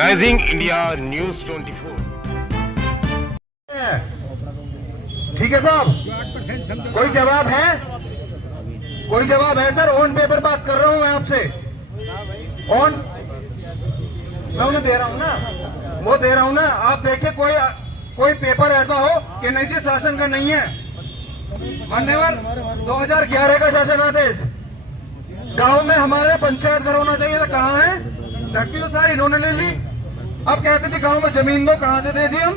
Rising India news 24। ठीक है साहब, कोई जवाब है? कोई जवाब है सर? ऑन पेपर बात कर रहा हूं मैं आपसे। ऑन मैं उन्हें दे रहा हूं ना, वो दे रहा हूं ना। आप देखिए कोई पेपर ऐसा हो कि निजी शासन का नहीं है। मान्यवर 2011 का शासन आदेश, गांव में हमारे पंचायत घर होना चाहिए था, कहाँ है? धरती तो सारी इन्होंने ले ली। अब कहते थे गांव में जमीन दो, कहां से दे दी हम?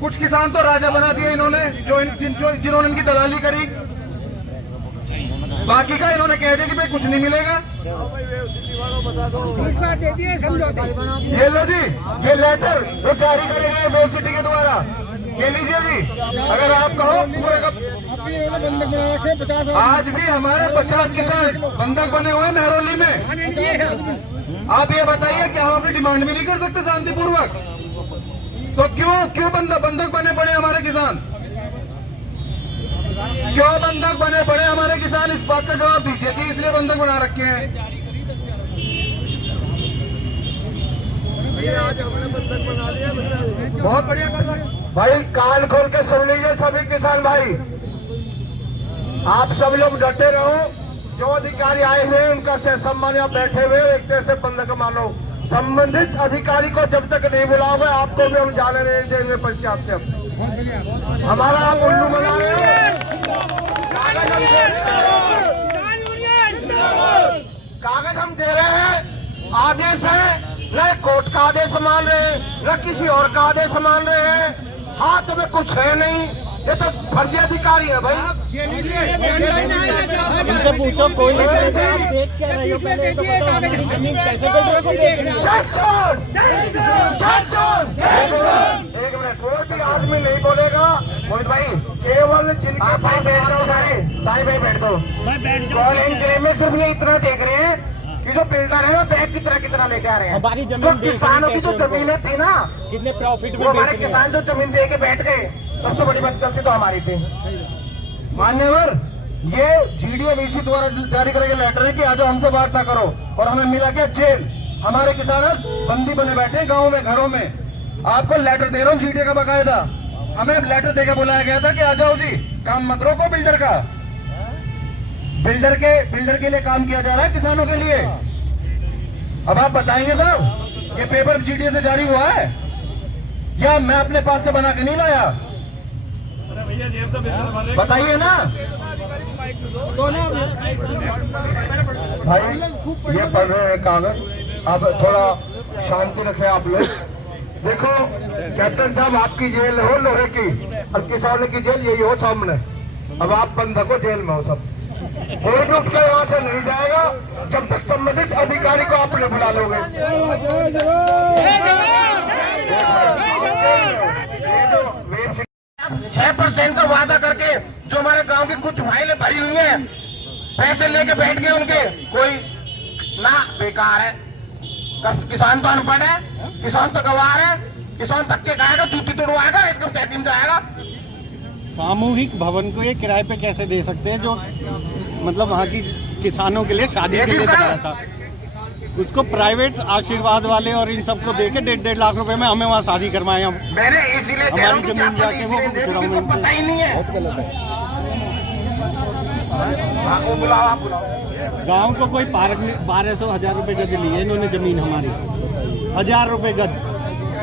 कुछ किसान तो राजा बना दिया इन्होंने, जिन्होंने इनकी दलाली करी। बाकी का इन्होंने कह दिया कि भाई कुछ नहीं मिलेगा। ये लो जी, ये लेटर जो जारी करेगा वेब सिटी के द्वारा, ये लीजिए जी। अगर आप कहो पूरे का आज भी हमारे 50 किसान बंधक बने हुए हैं मेहरौली में। आप ये बताइए कि हम अपनी डिमांड भी नहीं कर सकते शांतिपूर्वक? तो क्यों बंधक बने पड़े हमारे किसान? क्यों बंधक बने पड़े हमारे किसान? इस बात का जवाब दीजिए कि इसलिए बंधक बना रखे हैं। बहुत बढ़िया कर रहे भाई, कान खोल के सुन लीजिए सभी किसान भाई। आप सब लोग डटे रहो। जो अधिकारी आए हुए उनका से सम्मान यहाँ बैठे हुए एक तरह से बंधक मानो। संबंधित अधिकारी को जब तक नहीं बुलाओगे आपको भी हम जाने नहीं देंगे पंचायत से। हमारा आप उल्लू बना रहे हो। कागज हम दे रहे हैं, आदेश है, न कोर्ट का आदेश मान रहे हैं न किसी और का आदेश मान रहे हैं। हाथ में कुछ है नहीं, ये तो फर्जी अधिकारी है भाई। इनसे पूछो, कोई नहीं करेगा, आप देख क्या रहे हो? पहले तो बताओ हमारी जमीन कैसे एक मिनट, कोई भी आदमी नहीं बोलेगा मोहित भाई। केवल जिनके पास बैठ जाओ, सारे भाई बैठ दो। कॉल में सिर्फ ये इतना देख रहे हैं कि जो बिल्डर है वो बैग कितना लेके आ रहे हैं। हमारी जो जमीन किसानों की जो जमीनें थी ना, कितने प्रॉफिट में वो हमारे किसान जो जमीन दे के बैठ गए, सबसे बड़ी बात गलती तो हमारी थी। मान्यवर, ये GDMEC द्वारा जारी करेगा लेटर है कि आज हमसे बात ना करो, और हमें मिला क्या? जेल। हमारे किसान बंदी बने बैठे हैं गाँव में, घरों में। आपको लेटर दे रहा हूँ GDA का बकायदा। हमें लेटर देकर बुलाया गया था कि आ जाओ जी, काम मत रोको बिल्डर का। बिल्डर के लिए काम किया जा रहा है, किसानों के लिए। अब आप बताएंगे साहब, ये पेपर GDA से जारी हुआ है या मैं अपने पास से बना के नहीं लाया? बताइए ना भाई। ये पढ़ रहे हैं कागज, अब थोड़ा शांति रखें आप लोग। देखो कैप्टन साहब, आपकी जेल हो लोहे की और किसानों की जेल यही हो सामने। अब आप बंधक हो, जेल में हो सब। कोई भी उठ के यहाँ से नहीं जाएगा जब तक संबंधित अधिकारी को आपने बुला लोगे। 6% का वादा करके जो हमारे गांव की कुछ फाइलें भरी हुई हैं, पैसे लेके बैठ गए उनके, कोई ना बेकार है। किसान तो अनपढ़ है, किसान तो गवार है, किसान धक्के खाएगा, जूती तोड़वाएगा, इसको तहसील जाएगा। सामूहिक भवन को ये किराए पे कैसे दे सकते हैं, जो मतलब वहाँ की किसानों के लिए शादी के लिए बनाया था? उसको प्राइवेट आशीर्वाद वाले और इन सबको दे के 1.5 लाख रुपए में हमें वहाँ शादी करवाए। मैंने इसीलिए हमारी जमीन जाके वो पता ही नहीं है। बहुत गलत है। बुलाओ। गांव को कोई पार्क में 1200-1000 रुपए गज लिए इन्होंने जमीन हमारी, 1000 रुपए गज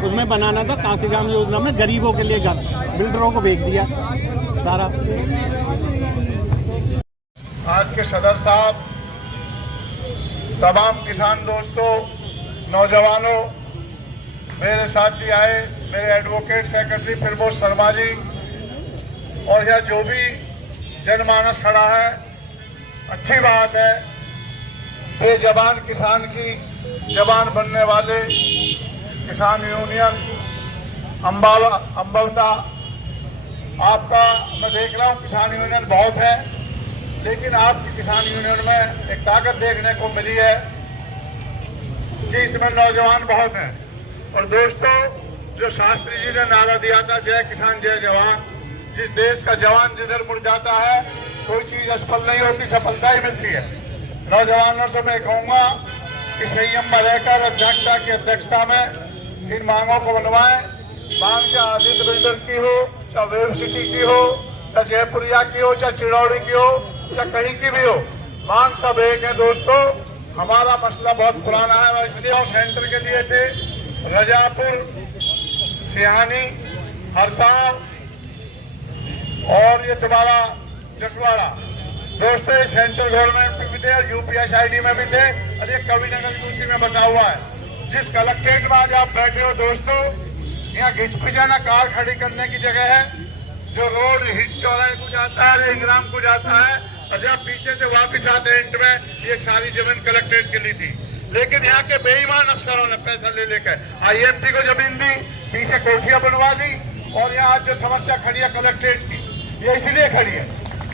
उसमें बनाना था काशीराम योजना में गरीबों के लिए घर, बिल्डरों को बेच दिया सारा। आज के सदर साहब, तमाम किसान दोस्तों, नौजवानों, मेरे साथी आए, मेरे एडवोकेट सेक्रेटरी फिरमोज शर्मा जी, और यह जो भी जनमानस खड़ा है, अच्छी बात है। बेजबान किसान की जबान बनने वाले किसान यूनियन अम्बावता, आपका मैं देख रहा हूँ किसान यूनियन बहुत है, लेकिन आपकी किसान यूनियन में एक ताकत देखने को मिली है कि इसमें नौजवान बहुत हैं। और दोस्तों, जो शास्त्री जी ने नारा दिया था, जय किसान जय जवान, जिस देश का जवान जिधर मुड़ जाता है कोई चीज असफल नहीं होती, सफलता ही मिलती है। नौजवानों से मैं कहूंगा कि संयम में रहकर अध्यक्षता की अध्यक्षता में इन मांगों को बनवाएं। मांग चाहे आदित्य बिल्डर की हो, चाहे वेव सिटी की हो, चाहे जयपुरिया की हो, चाहे चिड़ौड़ी की हो, चाहे कहीं की भी हो, मांग सब एक है दोस्तों। हमारा मसला बहुत पुराना है, इसलिए हम सेंटर के लिए थे रजापुर, सिहानी, हरसाव और ये तुम्हारा जटवाड़ा। दोस्तों ये सेंट्रल गवर्नमेंट में भी थे और यूपीएसआईडी में भी थे और ये कविनगर भी उसी में बसा हुआ है। जिस कलेक्ट्रेट में आज आप बैठे हो दोस्तों, यहाँ घिचपिचाना कार खड़ी करने की जगह है। जो रोड हिट चौराहे को जाता है, इंग्राम को जाता है और जब पीछे से वापिस आते एंड में ये सारी जमीन कलेक्ट्रेट के लिए थी। लेकिन यहाँ के बेईमान अफसरों ने पैसा ले लेकर आईएमटी को जमीन दी, पीछे कोठियां बनवा दी और यहाँ आज जो समस्या खड़ी है कलेक्ट्रेट की, ये इसलिए खड़ी है।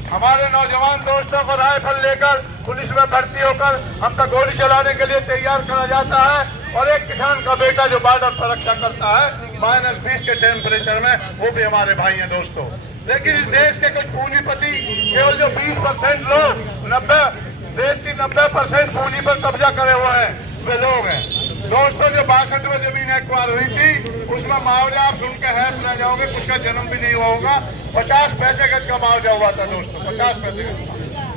हमारे नौजवान दोस्तों को राइफल लेकर पुलिस में भर्ती होकर हम पर गोली चलाने के लिए तैयार करा जाता है और एक किसान का बेटा जो बॉर्डर पर रक्षा करता है -20 के टेम्परेचर में, वो भी हमारे भाई हैं दोस्तों। लेकिन इस देश के कुछ पूंजीपति केवल जो 20% लोग 90 देश की 90% पूंजी पर कब्जा करे हुए हैं, वे लोग हैं दोस्तों। जो 62 में जमीन एक्वायर हुई थी उसमें मुआवजा आप सुन के हैरान रह जाओगे, कुछ का जन्म भी नहीं हुआ होगा। 50 पैसे गज का मुआवजा हुआ था दोस्तों, 50 पैसे गज।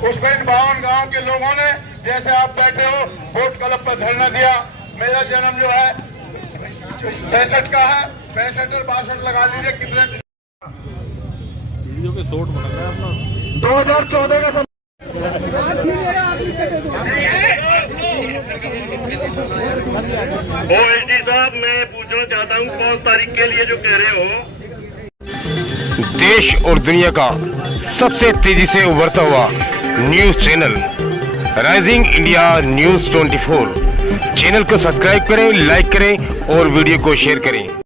उसमें इन 52 गाँव के लोगों ने, जैसे आप बैठे हो, वोट क्लब पर धरना दिया। मेरा जन्म जो है 65 का है, 65 और 62 लगा लीजिए कितने। वीडियो के शॉर्ट बना रहा है अपना 2014 का ओएसडी साहब, मैं पूछना चाहता हूँ 5 तारीख के लिए जो कह रहे हो, देश और दुनिया का सबसे तेजी से उभरता हुआ news channel rising India news 24 channel को सब्सक्राइब करें, लाइक करें और वीडियो को शेयर करें।